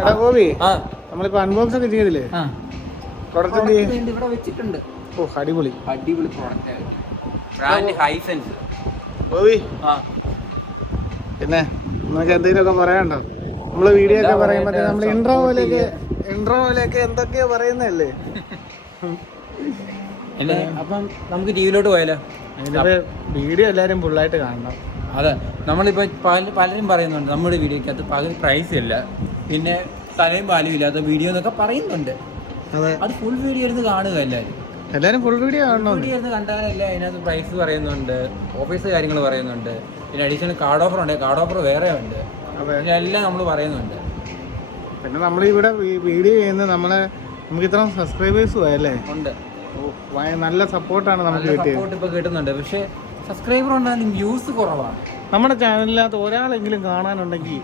എടാ ഗോപി, നമ്മളിപ്പോ അൺബോക്സ് ഒക്കെ ചെയ്തില്ലേ? പ്രൊഡക്റ്റ് ഇവിടെ വെച്ചിട്ടുണ്ട്. ഓ അടിപൊളി അടിപൊളി പ്രോഡക്റ്റ് ബ്രാൻഡ് ഹൈസെൻസ്. ഗോപി പിന്നെ നമുക്ക് എന്തെങ്കിലുമൊക്കെ പറയാനുണ്ടോ? നമ്മള് വീഡിയോ ഒക്കെ പറയുമ്പോ നമ്മള് ഇൻട്രോ പോലെയൊക്കെ എന്തൊക്കെയോ പറയുന്നല്ലേ? അപ്പം നമുക്ക് ടിവിയിലോട്ട് പോയാലോ? വീഡിയോ എല്ലാരും ഫുള്ളായിട്ട് കാണണം. അതെ, നമ്മളിപ്പോൾ പലരും പറയുന്നുണ്ട് നമ്മുടെ വീഡിയോക്കകത്ത് പകുതി പ്രൈസ് ഇല്ല, പിന്നെ തലയും പാലും ഇല്ലാത്ത വീഡിയോ എന്നൊക്കെ പറയുന്നുണ്ട്. അതെ, അത് ഫുൾ വീഡിയോ ഇരുന്ന് കാണുക എല്ലാവരും ഫുൾ വീഡിയോ കാണണം. വീഡിയോ ഇരുന്ന് കണ്ടാലല്ല അതിനകത്ത് പ്രൈസ് പറയുന്നുണ്ട്, ഓഫീസ് കാര്യങ്ങൾ പറയുന്നുണ്ട്, പിന്നെ അഡീഷണൽ കാർഡ് ഓഫർ ഉണ്ട്, കാർഡ് ഓഫർ വേറെ ഉണ്ട്, എല്ലാം നമ്മൾ പറയുന്നുണ്ട്. പിന്നെ നമ്മളിവിടെ വീഡിയോ ചെയ്യുന്നത് നമുക്ക് ഇത്ര സബ്സ്ക്രൈബേഴ്സും ആയല്ലേ? ഉണ്ട്. നല്ല സപ്പോർട്ടാണ് നമുക്ക് കിട്ടിയത്. സപ്പോർട്ട് ഇപ്പോൾ കിട്ടുന്നുണ്ട്. പക്ഷേ സബ്സ്ക്രൈബർ ഉണ്ടായാലും വ്യൂസ് കുറവാണ്. നമ്മുടെ ചാനലിനകത്ത് ഒരാളെങ്കിലും കാണാനുണ്ടെങ്കിൽ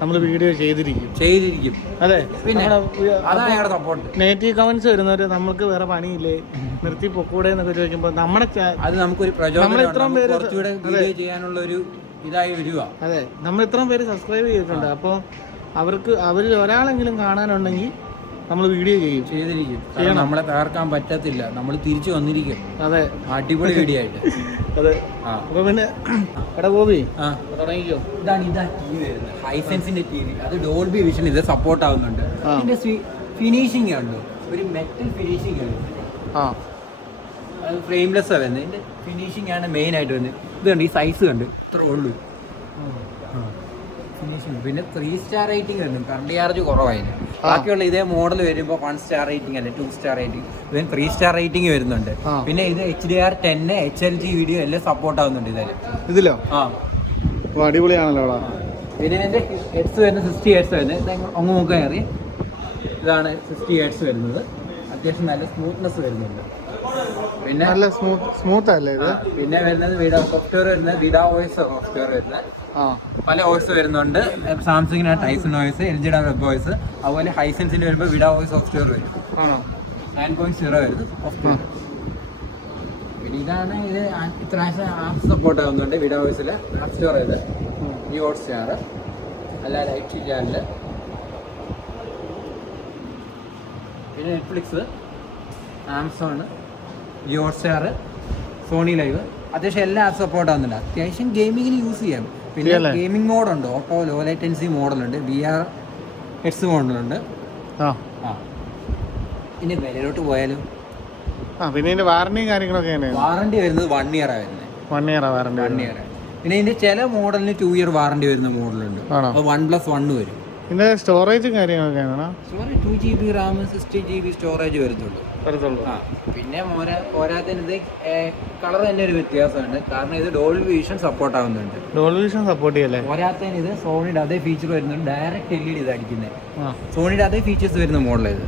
നമ്മൾ വീഡിയോ ചെയ്തിരിക്കും. അതെ, പിന്നെ അതാണ് ഞങ്ങളുടെ സപ്പോർട്ട്. നെഗറ്റീവ് കമന്റ്സ് വരുന്നവര് നമുക്ക് വേറെ പണിയില്ലേ, നിർത്തി പൊക്കൂടെ എന്നൊക്കെ ചോദിക്കുമ്പോൾ അത് നമുക്കൊരു പ്രചോദനം ചെയ്യാനുള്ള ഒരു ഇതായി വരിക. അതെ, നമ്മൾ ഇത്രയും പേര് സബ്സ്ക്രൈബ് ചെയ്തിട്ടുണ്ട്. അപ്പോൾ അവരിൽ ഒരാളെങ്കിലും കാണാനുണ്ടെങ്കിൽ നമ്മൾ വീഡിയോ ചെയ്തിരിക്കും. നമ്മളെ തകർക്കാൻ പറ്റത്തില്ല, നമ്മൾ തിരിച്ചു വന്നിരിക്കും. അതെ, അടിപൊളി വീഡിയോ ആയിട്ട്. അതെ, അപ്പൊ പിന്നെ എടാ ഗോപി തുടങ്ങിക്കോ. ഇതാണ് ടി വി വരുന്നത്, ഹൈസെൻസിന്റെ ടി വി. അത് ഡോൾബി വിഷൻ ഇത് സപ്പോർട്ട് ആവുന്നുണ്ട്. ഇതിന്റെ ഫിനിഷിംഗ് ഉണ്ട്, ഒരു മെറ്റൽ ഫിനിഷിംഗ് ആണ്. അത് ഫ്രെയിംലെസ് ആണ് വരുന്നത്. ഇതിന്റെ ഫിനിഷിംഗ് ആണ് മെയിൻ ആയിട്ട് വരുന്നത്. ഇത് കണ്ട്, ഈ സൈസ് കണ്ട് ഇത്ര ഉള്ളൂ ഫിനിഷിംഗ്. പിന്നെ 3 സ്റ്റാർ റേറ്റിംഗ് വരുന്നു, കറണ്ട് ചാർജ് കുറവായിരുന്നു. ബാക്കിയുള്ള ഇതേ മോഡൽ വരുമ്പോൾ 1 സ്റ്റാർ റേറ്റിംഗ് അല്ല, 2 സ്റ്റാർ റേറ്റിംഗ്, ഇതിന് 3 സ്റ്റാർ റേറ്റിംഗ് വരുന്നുണ്ട്. പിന്നെ ഇത് HDR 10 HLG വീഡിയോ എല്ലാം സപ്പോർട്ട് ആവുന്നുണ്ട് ഇതിലോ. അടിപൊളിയാണല്ലോ. പിന്നെ ഇതിന്റെ ഹെഡ്സ് വരുന്നത് 60 ഹെഡ്സ് വരുന്നത്. അങ്ങ് നോക്കാൻ അറിയാം, ഇതാണ് 60 ഹെഡ്സ് വരുന്നത്. അത്യാവശ്യം നല്ല സ്മൂത്ത്നെസ് വരുന്നുണ്ട്. പിന്നെ നല്ല സ്മൂത്ത് അല്ലേ ഇത്? പിന്നെ വരുന്നത് സോഫ്റ്റ്വെയർ വരുന്നത് വിഡ OS സോഫ്റ്റ്വെയർ വരുന്നത്. പല OS വരുന്നുണ്ട്. സാംസങ്ങിന് ടൈസൺ OS, LGയുടെ വെബ് OS, അതുപോലെ ഹൈസെൻസിന്റെ വരുമ്പോൾ വിഡ OS സോഫ്റ്റ്വെയർ വരും. 9.0 വരുന്നത് സോഫ്റ്റ്വെയർ. പിന്നെ ഇതാണ് ഇത് ഇത്രാവശ്യം ആപ്സ് സപ്പോർട്ട് ആവുന്നുണ്ട് വിഡ OSൽ. ആപ്പ് സ്റ്റോർ ചെയ്ത് ഈ ഹോട്ട്സ്റ്റാർ അല്ല, ലൈറ്റ് ചാനൽ, പിന്നെ നെറ്റ്ഫ്ലിക്സ്, ആമസോൺ, ഈ ഹോട്ട്സ്റ്റാർ, സോണി ലൈവ്, അത്യാവശ്യം എല്ലാ ആപ്പ് സപ്പോർട്ട് ആവുന്നുണ്ട്. അത്യാവശ്യം ഗെയിമിങ്ങിന് യൂസ് ചെയ്യാം. പിന്നെ ഗെയിമിംഗ് മോഡുണ്ട്, ഓട്ടോ ലോ ലേറ്റൻസി മോഡലുണ്ട്, VR ഹെഡ്സ് മോഡലുണ്ട്. പിന്നെ വിലയിലോട്ട് പോയാലും പിന്നെ ഇതിന്റെ വാറണ്ടിയും കാര്യങ്ങളൊക്കെ വാറണ്ടി വരുന്നത് 1 ഇയർ വരുന്നത്. 1 ഇയർ വാറണ്ടി. 1 ഇയർ. പിന്നെ ഇതിന്റെ ചില മോഡലിന് 2 ഇയർ വാറണ്ടി വരുന്ന മോഡലുണ്ട്. അത് 1+1 വരും. ഇതിന്റെ സ്റ്റോറേജും കാര്യങ്ങളൊക്കെയാണ്. Storage 2 GB Ram, 60 GB storage വരത്തുള്ളൂ. പിന്നെ പോരാത്തത് കളർ തന്നെ ഒരു വ്യത്യാസമുണ്ട്. കാരണം ഇത് ഡോൾബി വിഷൻ സപ്പോർട്ട് ആവുന്നുണ്ട്. ഡോൾബി വിഷൻ സപ്പോർട്ട് ചെയ്യല്ലേ? പോരാത്തതിന് ഇത് സോണിയുടെ അതേ ഫീച്ചർ വരുന്നുണ്ട്. ഡയറക്റ്റ് LED ഇത് അടിക്കുന്നത്. സോണിയുടെ അതേ ഫീച്ചേഴ്സ് വരുന്ന മോഡൽ ഇത്.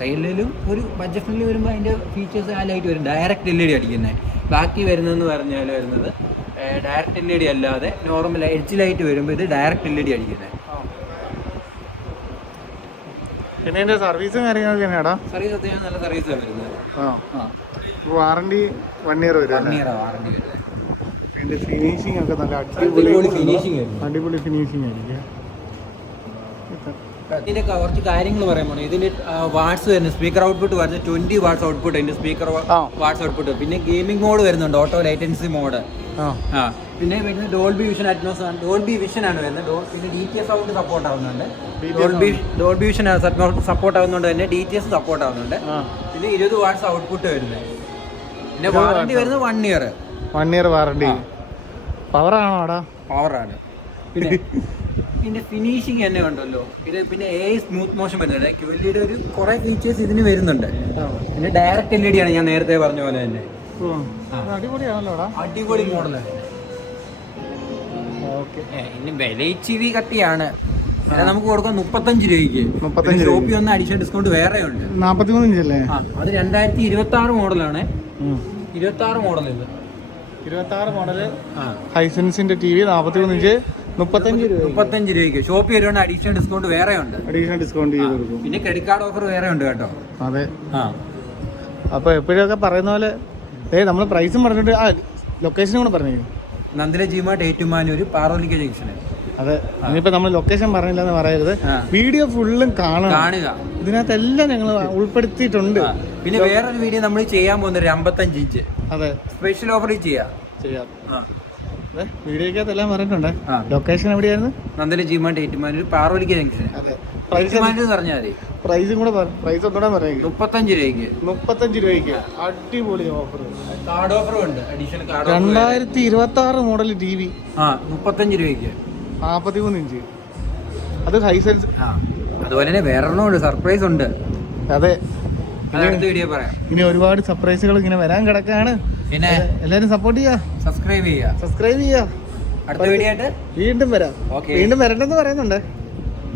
ടൈലിലും ഒരു ബഡ്ജറ്റ് ഫ്രണ്ട്ലി വരുമ്പോൾ അതിന്റെ ഫീച്ചേഴ്സ് ആ ലൈറ്റ് വരും. ഡയറക്റ്റ് LED അടിക്കുന്നത്. ബാക്കി വരുന്നതെന്ന് പറഞ്ഞാൽ വരുന്നത് ഡയറക്റ്റ് LED അല്ലാതെ നോർമൽ എഡ്ജ് ലൈറ്റ് വരുമ്പോൾ ഇത് ഡയറക്റ്റ് LED അടിക്കുന്നത്. പിന്നെ ഇതിന്റെ സർവീസും കാര്യങ്ങളൊക്കെ എങ്ങനെയാടാ? സർവീസ് അത്യാവശ്യം നല്ല സർവീസാണ് വരുന്നത്. വാറണ്ടി 1 ഇയർ വരും. 1 ഇയർ വാറണ്ടി വരുന്നത്. അതിന്റെ ഫിനിഷിംഗ് ഒക്കെ നല്ല അടിപൊളി ഫിനിഷിംഗ് ആയിരിക്കും. ഇതിന്റെ കുറച്ച് കാര്യങ്ങൾ പറയുമ്പോൾ ഇതിന്റെ വാട്ട്സ് വരുന്നത്, സ്പീക്കർ ഔട്ട്പുട്ട് വരുന്നത് 20 വാട്ട്സ് ഔട്ട്പുട്ട്. അതിന്റെ സ്പീക്കർ വാട്ട്സ് ഔട്ട്പുട്ട്. പിന്നെ ഗെയിമിംഗ് മോഡ് വരുന്നുണ്ട്, ഓട്ടോ ലൈറ്റൻസി മോഡ്. പിന്നെ വരുന്നത് ഡോൾബി വിഷൻ അറ്റ്മോസ് ആണ്. ഡോൾബി വിഷൻ ആണ് വരുന്നത്. പിന്നെ DTS സൗണ്ട് സപ്പോർട്ട് ആവുന്നുണ്ട്. ഡോൾബി വിഷൻ സപ്പോർട്ട് ആവുന്നതുകൊണ്ട് തന്നെ DTS സപ്പോർട്ട് ആവുന്നുണ്ട്. പിന്നെ 20 വാട്ട്സ് ഔട്ട്പുട്ട് വരുന്നത്. പിന്നെ വാറണ്ടി വരുന്നത് 1 ഇയർ. 1 year warranty. പവറാണോ? പവറാണ്. പിന്നെ ഇതിന്റെ ഫിനിഷിംഗ് തന്നെ ഉണ്ടല്ലോ. ഇത് പിന്നെ സ്മൂത്ത് മോഷൻ വരുന്നുണ്ട്. QLED ഒരു കുറെ ഫീച്ചേഴ്സ് ഇതിന് വരുന്നുണ്ട്. പിന്നെ ഡയറക്റ്റ് LED ആണ്, ഞാൻ നേരത്തെ പറഞ്ഞ പോലെ തന്നെ. അടിപൊളി മോഡലാണ്. ഇനി വില ഇച്ചിരി കട്ടിയാണ്. നമുക്ക് കൊടുക്കാം 35 രൂപയ്ക്ക്. ഷോപ്പി ഒന്ന് അഡീഷണൽ ഡിസ്കൗണ്ട് വേറെ ഉണ്ട്. 43 അല്ലേ? അത് 2026 മോഡലാണ്. 26 മോഡൽ ഇത്. 26 മോഡല് ഹൈസെൻസിന്റെ TV 43 35 രൂപയ്ക്ക്. ഷോപ്പി വരുവാണ് അഡീഷണൽ ഡിസ്കൗണ്ട് വേറെ ഉണ്ട്. അഡീഷണൽ ഡിസ്കൗണ്ട് ചെയ്ത് കൊടുക്കും. പിന്നെ ക്രെഡിറ്റ് കാർഡ് ഓഫർ വേറെ ഉണ്ട് കേട്ടോ. അതെ. അപ്പൊ എപ്പോഴൊക്കെ പറയുന്ന പോലെ നമ്മൾ പ്രൈസും പറഞ്ഞിട്ട് ലൊക്കേഷനും കൂടെ പറഞ്ഞു. നന്ദില ജിമാർട്ട്, ഏറ്റുമാനൂർ, പാറോലിക്ക ജംഗ്ഷന്. അതെ, ഇനിയിപ്പോ നമ്മൾ ലൊക്കേഷൻ പറഞ്ഞില്ലെന്ന് പറയരുത്, വീഡിയോ ഫുള്ളും കാണുക. ഇതിനകത്തെല്ലാം ഞങ്ങൾ ഉൾപ്പെടുത്തിയിട്ടുണ്ട്. പിന്നെ വേറൊരു വീഡിയോ നമ്മൾ ചെയ്യാൻ പോകുന്ന ഒരു 55 ഇഞ്ച് അതെ സ്പെഷ്യൽ ഓഫർ ചെയ്യാം. വീഡിയോക്കകത്തെല്ലാം പറഞ്ഞിട്ടുണ്ട്. ലൊക്കേഷൻ എവിടെയായിരുന്നു? നന്ദല ജിമാൻഡ് 8 പാർവലിക്ക ജംഗ്ഷൻ. അതെ, പറഞ്ഞാൽ മതി. പ്രൈസും കൂടെ പ്രൈസ് ഒന്നുകൂടെ പറയാം. 35 രൂപയ്ക്ക് അടിപൊളി ഓഫർ. കാർഡ് ഓഫറും ഉണ്ട്. അഡീഷണൽ കാർഡ് 2026 മോഡൽ TV 35 രൂപയ്ക്ക് 43 ഇഞ്ച്. അത് ഹൈസെൻസ്. അതുപോലെ തന്നെ വേറൊരെണ്ണം സർപ്രൈസ് ഉണ്ട്. അതെ, അടുത്ത വീഡിയോ പറയാം. ഇനി ഒരുപാട് സർപ്രൈസുകൾ ഇങ്ങനെ വരാൻ കിടക്കാണ്. പിന്നെ എല്ലാരും സപ്പോർട്ട് ചെയ്യാ, സബ്സ്ക്രൈബ് ചെയ്യാ. അടുത്ത വീഡിയോ ആയിട്ട് വീണ്ടും വരാം. വീണ്ടും വരണ്ടെന്ന് പറയുന്നുണ്ട്.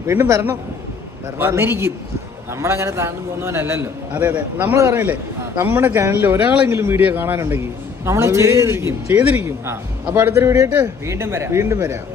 വീണ്ടും വരണം. വന്നിരിക്കും. നമ്മളങ്ങനെ താഴ്ന്നു പോകുന്നവനല്ലല്ലോ. അതെ, നമ്മൾ പറഞ്ഞില്ലേ, നമ്മുടെ ചാനലിൽ ഒരാളെങ്കിലും വീഡിയോ കാണാനുണ്ടെങ്കിൽ നമ്മൾ ചെയ്തിരിക്കും. അപ്പൊ അടുത്തൊരു വീഡിയോ ആയിട്ട് വീണ്ടും വരാം.